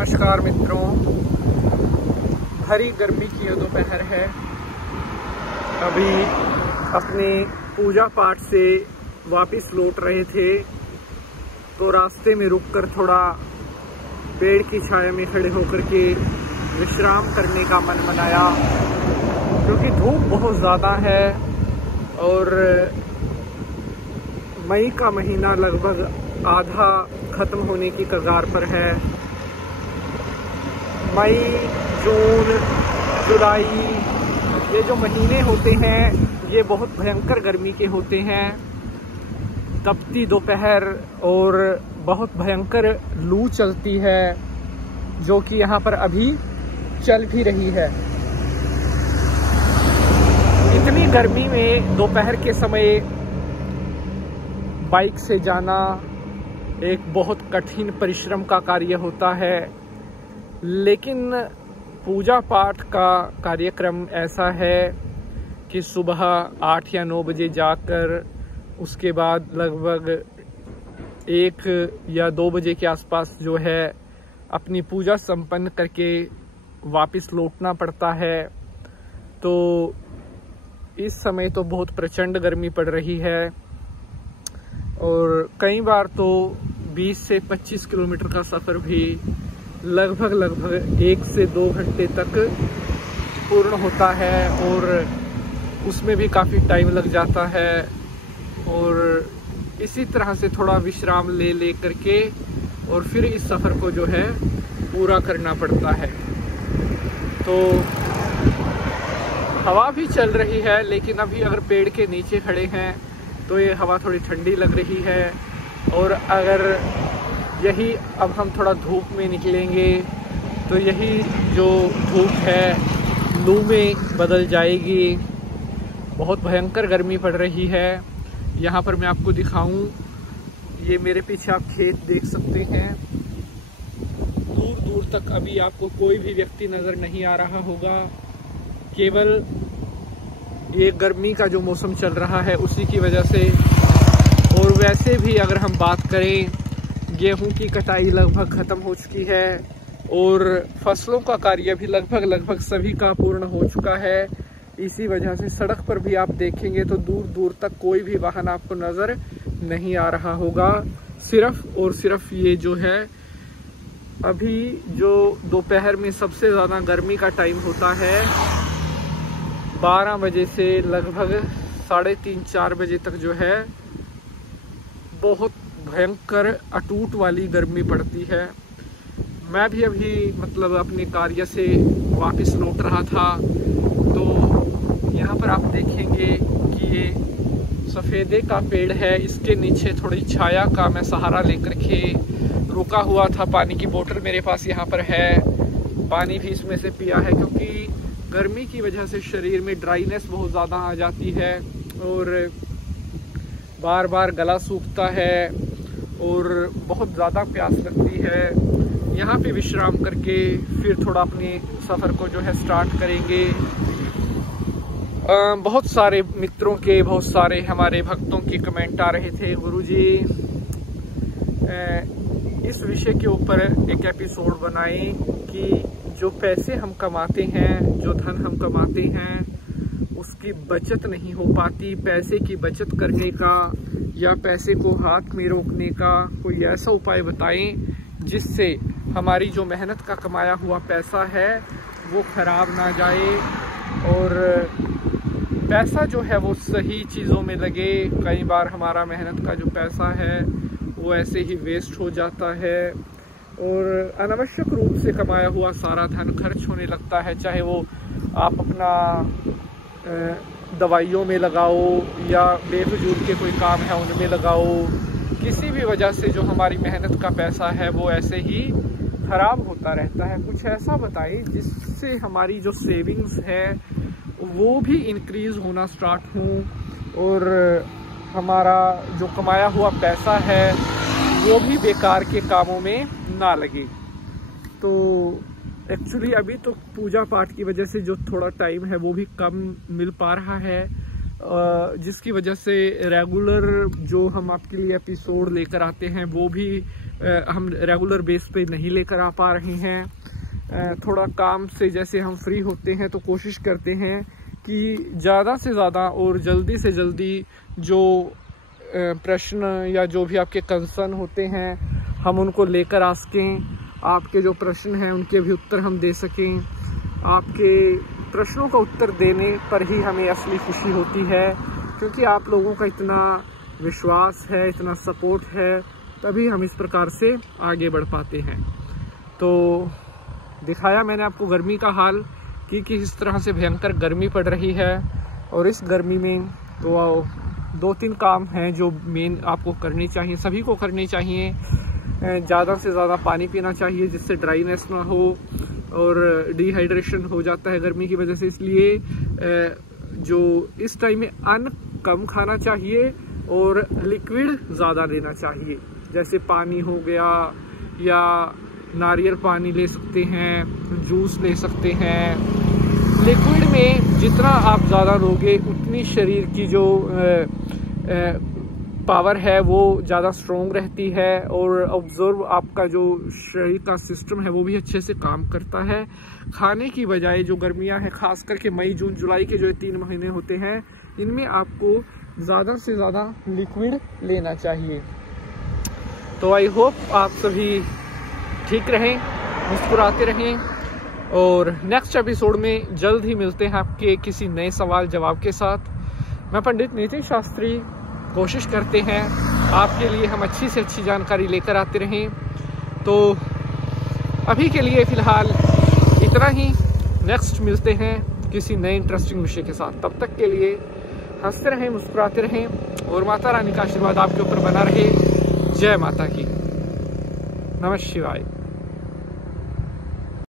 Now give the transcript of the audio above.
नमस्कार मित्रों, भरी गर्मी की ये दोपहर है। अभी अपने पूजा पाठ से वापस लौट रहे थे तो रास्ते में रुककर थोड़ा पेड़ की छाया में खड़े होकर के विश्राम करने का मन बनाया, क्योंकि धूप बहुत ज़्यादा है और मई का महीना लगभग आधा ख़त्म होने की कगार पर है। मई, जून, जुलाई ये जो महीने होते हैं ये बहुत भयंकर गर्मी के होते हैं। तपती दोपहर और बहुत भयंकर लू चलती है, जो कि यहाँ पर अभी चल भी रही है। इतनी गर्मी में दोपहर के समय बाइक से जाना एक बहुत कठिन परिश्रम का कार्य होता है, लेकिन पूजा पाठ का कार्यक्रम ऐसा है कि सुबह 8 या 9 बजे जाकर उसके बाद लगभग 1 या 2 बजे के आसपास जो है अपनी पूजा संपन्न करके वापस लौटना पड़ता है। तो इस समय तो बहुत प्रचंड गर्मी पड़ रही है और कई बार तो 20 से 25 किलोमीटर का सफ़र भी लगभग 1 से 2 घंटे तक पूर्ण होता है और उसमें भी काफ़ी टाइम लग जाता है। और इसी तरह से थोड़ा विश्राम ले करके और फिर इस सफ़र को जो है पूरा करना पड़ता है। तो हवा भी चल रही है, लेकिन अभी अगर पेड़ के नीचे खड़े हैं तो ये हवा थोड़ी ठंडी लग रही है। और अगर यही अब हम थोड़ा धूप में निकलेंगे तो यही जो धूप है लू में बदल जाएगी। बहुत भयंकर गर्मी पड़ रही है। यहाँ पर मैं आपको दिखाऊं, ये मेरे पीछे आप खेत देख सकते हैं। दूर दूर तक अभी आपको कोई भी व्यक्ति नज़र नहीं आ रहा होगा, केवल ये गर्मी का जो मौसम चल रहा है उसी की वजह से। और वैसे भी अगर हम बात करें, गेहूं की कटाई लगभग ख़त्म हो चुकी है और फसलों का कार्य भी लगभग सभी का पूर्ण हो चुका है। इसी वजह से सड़क पर भी आप देखेंगे तो दूर दूर तक कोई भी वाहन आपको नज़र नहीं आ रहा होगा। सिर्फ और सिर्फ ये जो है अभी जो दोपहर में सबसे ज़्यादा गर्मी का टाइम होता है 12 बजे से लगभग 3:30-4 बजे तक जो है बहुत भयंकर अटूट वाली गर्मी पड़ती है। मैं भी अभी मतलब अपने कार्य से वापस लौट रहा था तो यहाँ पर आप देखेंगे कि ये सफ़ेदे का पेड़ है, इसके नीचे थोड़ी छाया का मैं सहारा लेकर के रुका हुआ था। पानी की बोतल मेरे पास यहाँ पर है, पानी भी इसमें से पिया है, क्योंकि गर्मी की वजह से शरीर में ड्राइनेस बहुत ज़्यादा आ जाती है और बार बार गला सूखता है और बहुत ज़्यादा प्यास लगती है। यहाँ पे विश्राम करके फिर थोड़ा अपने सफ़र को जो है स्टार्ट करेंगे। बहुत सारे मित्रों के, बहुत सारे हमारे भक्तों के कमेंट आ रहे थे, गुरुजी इस विषय के ऊपर एक एपिसोड बनाएं कि जो पैसे हम कमाते हैं, जो धन हम कमाते हैं, उसकी बचत नहीं हो पाती। पैसे की बचत करने का या पैसे को हाथ में रोकने का कोई ऐसा उपाय बताएं जिससे हमारी जो मेहनत का कमाया हुआ पैसा है वो खराब ना जाए और पैसा जो है वो सही चीज़ों में लगे। कई बार हमारा मेहनत का जो पैसा है वो ऐसे ही वेस्ट हो जाता है और अनावश्यक रूप से कमाया हुआ सारा धन खर्च होने लगता है। चाहे वो आप अपना दवाइयों में लगाओ या बेफजूल के कोई काम है उनमें लगाओ, किसी भी वजह से जो हमारी मेहनत का पैसा है वो ऐसे ही खराब होता रहता है। कुछ ऐसा बताएं जिससे हमारी जो सेविंग्स है वो भी इंक्रीज़ होना स्टार्ट हो और हमारा जो कमाया हुआ पैसा है वो भी बेकार के कामों में ना लगे। तो एक्चुअली अभी तो पूजा पाठ की वजह से जो थोड़ा टाइम है वो भी कम मिल पा रहा है, जिसकी वजह से रेगुलर जो हम आपके लिए एपिसोड लेकर आते हैं वो भी हम रेगुलर बेस पे नहीं लेकर आ पा रहे हैं। थोड़ा काम से जैसे हम फ्री होते हैं तो कोशिश करते हैं कि ज़्यादा से ज़्यादा और जल्दी से जल्दी जो प्रश्न या जो भी आपके कंसर्न होते हैं हम उनको लेकर आ सकें। आपके जो प्रश्न हैं उनके भी उत्तर हम दे सकें। आपके प्रश्नों का उत्तर देने पर ही हमें असली खुशी होती है, क्योंकि आप लोगों का इतना विश्वास है, इतना सपोर्ट है, तभी हम इस प्रकार से आगे बढ़ पाते हैं। तो दिखाया मैंने आपको गर्मी का हाल कि किस तरह से भयंकर गर्मी पड़ रही है। और इस गर्मी में तो 2-3 काम हैं जो मेन आपको करने चाहिए, सभी को करने चाहिए। ज़्यादा से ज़्यादा पानी पीना चाहिए जिससे ड्राइनेस ना हो और डिहाइड्रेशन हो जाता है गर्मी की वजह से। इसलिए जो इस टाइम में अन्न कम खाना चाहिए और लिक्विड ज़्यादा लेना चाहिए, जैसे पानी हो गया या नारियल पानी ले सकते हैं, जूस ले सकते हैं। लिक्विड में जितना आप ज़्यादा लोगे उतनी शरीर की जो पावर है वो ज़्यादा स्ट्रॉन्ग रहती है और ऑब्जर्व आपका जो शरीर का सिस्टम है वो भी अच्छे से काम करता है। खाने की बजाय जो गर्मियां हैं, खास करके मई जून जुलाई के जो 3 महीने होते हैं, इनमें आपको ज़्यादा से ज़्यादा लिक्विड लेना चाहिए। तो आई होप आप सभी ठीक रहें, मुस्कुराते रहें और नेक्स्ट एपिसोड में जल्द ही मिलते हैं आपके किसी नए सवाल जवाब के साथ। मैं पंडित नितिन शास्त्री, कोशिश करते हैं आपके लिए हम अच्छी से अच्छी जानकारी लेकर आते रहें। तो अभी के लिए फ़िलहाल इतना ही, नेक्स्ट मिलते हैं किसी नए इंटरेस्टिंग विषय के साथ। तब तक के लिए हंसते रहें, मुस्कुराते रहें और माता रानी का आशीर्वाद आपके ऊपर बना रहे। जय माता की। नमः शिवाय।